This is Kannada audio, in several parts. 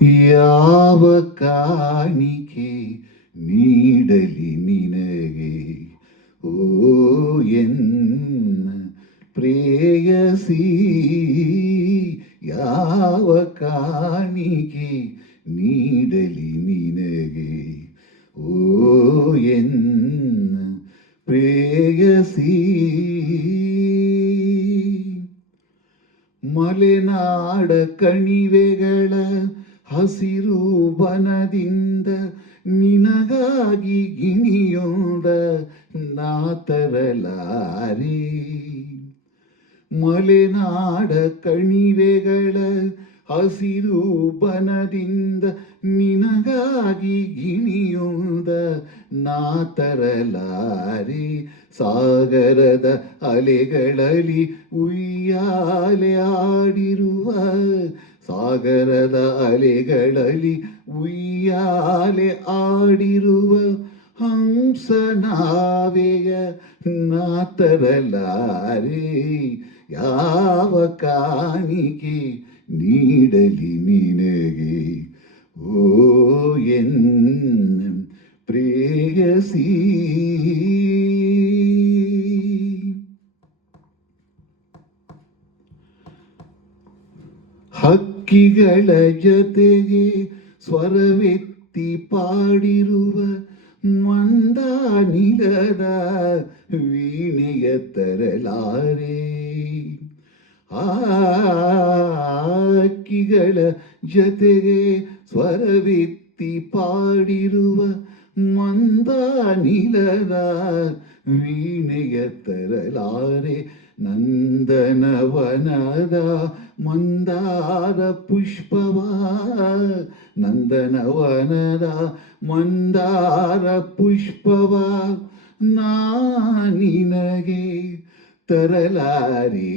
ಯಾವ ಕಾಣಿಕೆ ನೀಡಲಿ ನಿನಗೆ ಓ ಎನ್ನ ಪ್ರೇಯಸಿ, ಯಾವ ಕಾಣಿಕೆ ನೀಡಲಿ ನಿನಗೆ ಓ ಎನ್ನ ಪ್ರೇಯಸಿ. ಮಲೆನಾಡ ಕಣಿವೆಗಳ ಹಸಿರು ವನದಿಂದ ನಿನಗಾಗಿ ಗಿಣಿಯೊಂದ ನಾ ತರಲಾರೆ. ಮಲೆನಾಡ ಕಣಿವೆಗಳ ಹಸಿರು ಬನದಿಂದ ನಿನಗಾಗಿ ಗಿಣಿಯೊಂದ ನಾ ತರಲಾರೆ. ಸಾಗರದ ಅಲೆಗಳಲ್ಲಿ ಉಯ್ಯಾಲೆ ಆಡಿರುವ, ಸಾಗರದ ಅಲೆಗಳಲ್ಲಿ ಉಯ್ಯಾಲೆ ಆಡಿರುವ ಹಂಸನಾವೆಯ ನಾ ತರಲಾರೆ. ಯಾವ ಕಾಣಿಕೆ ನೀಡಲಿ ನಿನಗೆ ಓ ಎನ್ನ ಪ್ರೇಯಸಿ. ಹಕ್ಕಿಗಳ ಜೊತೆಗೆ ಸ್ವರವೆತ್ತಿ ಪಾಡಿರುವ ಮಂದಾನಿಲದ ವೀಣೆಯ ತರಲಾರೆ. ಹಕ್ಕಿಗಳ ಜೊತೆಗೆ ಸ್ವರವೆತ್ತಿ ಪಾಡಿರುವ ಮಂದಾನಿಲದ ವೀಣೆಯ ತರಲಾರೆ. ನಂದನವನದ ಮಂದಾರ ಪುಷ್ಪವ, ನಂದನವನದ ಮಂದಾರ ಪುಷ್ಪವ ನಾ ನಿನಗೆ ತರಲಾರೆ.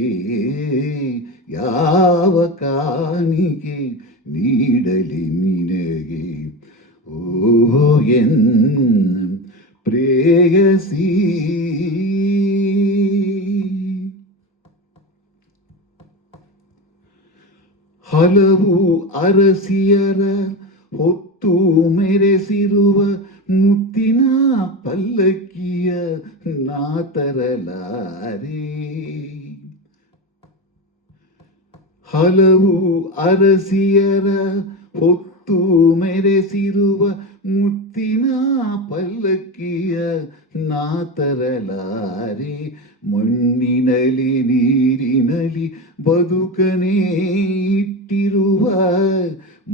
ಯಾವ ಕಾಣಿಕೆ ನೀಡಲಿ ನಿನಗೆ ಓ ಎನ್ನ ಪ್ರೇಯಸಿ. ಹಲವು ಅರಸಿಯರ ಹೊತ್ತು ಮೆರೆಸಿರುವ ಮುತ್ತಿನ ಪಲ್ಲಕ್ಕಿಯ ನಾ ತರಲಾರೆ. ಹಲವು ಅರಸಿಯರ ಹೊತ್ತು ಮೆರೆಸಿರುವ ಮುತ್ತಿನ ಪಲ್ಲಕ್ಕಿಯ ನಾ ತರಲಾರೆ. ಮಣ್ಣಿನಲಿ ನೀರಿನಲಿ ಬದುಕನೇ ಇಟ್ಟಿರುವ,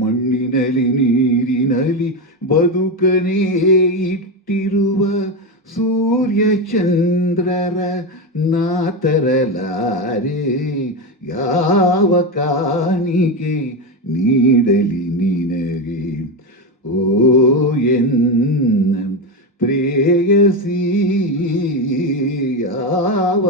ಮಣ್ಣಿನಲಿ ನೀರಿನಲಿ ಬದುಕನೇ ಇಟ್ಟಿರುವ ಸೂರ್ಯ ಚಂದ್ರರ ನಾ ತರಲಾರೆ. ಯಾವ ಕಾಣಿಕೆ ನೀಡಲಿ ನಿನಗೆ ಓ ಎನ್ನ ಪ್ರೇಯಸಿ. ಯಾವ